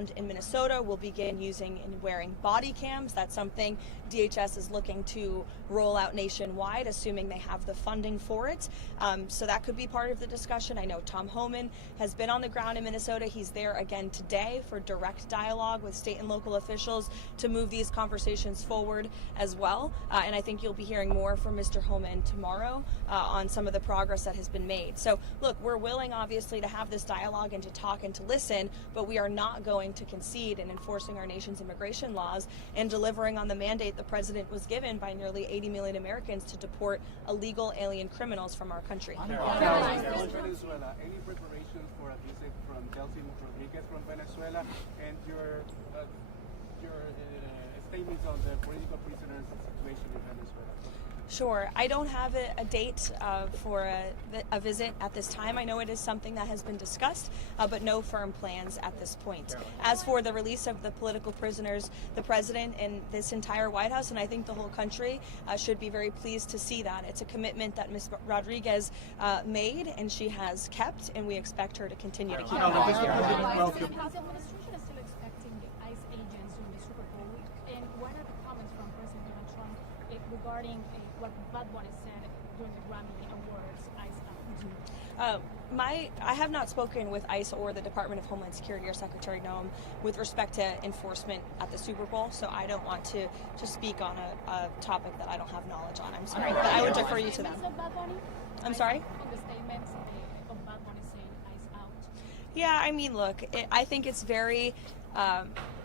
ground in Minnesota will begin using and wearing body cams. That's something DHS is looking to roll out nationwide, assuming they have the funding for it. So that could be part of the discussion. I know Tom Homan has been on the ground in Minnesota. He's there again today for direct dialogue with state and local officials to move these conversations forward as well. And I think you'll be hearing more from Mr. Homan tomorrow on some of the progress that has been made. So look, we're willing obviously to have this dialogue and to talk and to listen, but we are not going to concede in enforcing our nation's immigration laws and delivering on the mandate the president was given by nearly 80 million Americans to deport illegal alien criminals from our country. Venezuela, any preparations for a visit from Secy Rodriguez from Venezuela, and your statements on the political prisoners situation in Venezuela? Sure. I don't have a date for a visit at this time. I know it is something that has been discussed, but no firm plans at this point. As for the release of the political prisoners, the president and this entire White House, and I think the whole country, should be very pleased to see that. It's a commitment that Ms. Rodriguez made, and she has kept, and we expect her to continue to keep it. The administration is still expecting the ICE agents during the Super Bowl week. And what are the comments from President Donald Trump regarding what Bad Bunny said during the Grammy Awards, ICE out? I have not spoken with ICE or the Department of Homeland Security or Secretary Noem with respect to enforcement at the Super Bowl, so I don't want to speak on a topic that I don't have knowledge on. I'm sorry, but I would defer you to them. I'm sorry? On the statements of Bad Bunny saying ICE out. Yeah, I mean, look, I think it's very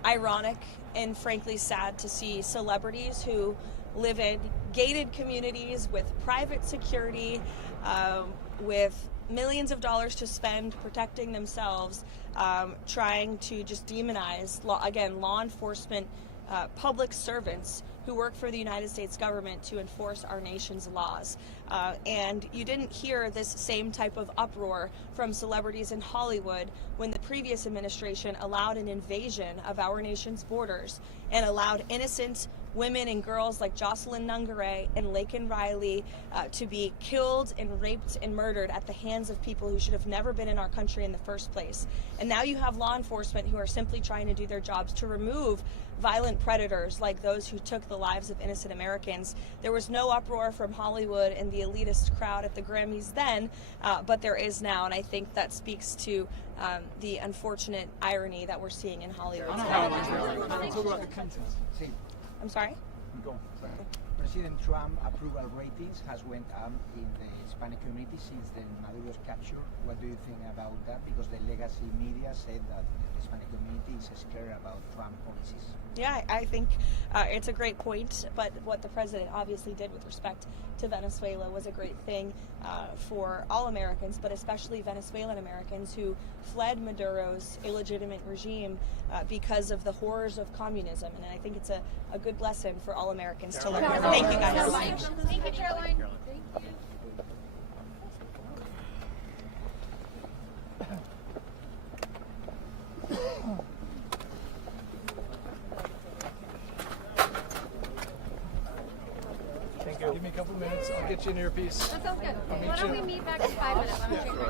ironic and frankly sad to see celebrities who live in gated communities with private security, with millions of dollars to spend protecting themselves, trying to just demonize, law enforcement, public servants who work for the United States government to enforce our nation's laws. And you didn't hear this same type of uproar from celebrities in Hollywood when the previous administration allowed an invasion of our nation's borders and allowed innocent women and girls like Jocelyn Nungaray and Laken Riley to be killed and raped and murdered at the hands of people who should have never been in our country in the first place. And now you have law enforcement who are simply trying to do their jobs to remove violent predators like those who took the lives of innocent Americans. There was no uproar from Hollywood and the elitist crowd at the Grammys then, but there is now, and I think that speaks to the unfortunate irony that we're seeing in Hollywood. I'm sorry? President Trump approval ratings has went up in the Hispanic community since the Maduro's capture. What do you think about that? Because the legacy media said that the Hispanic community is scared about Trump policies. Yeah, I think it's a great point, but what the president obviously did with respect to Venezuela was a great thing for all Americans, but especially Venezuelan Americans who fled Maduro's illegitimate regime because of the horrors of communism. And I think it's a good lesson for all Americans to learn. Thank you, guys. Thank you, Caroline. Thank you. Give me a couple minutes. I'll get you an earpiece. That sounds good. Why don't we meet back in 5 minutes? I'm gonna check my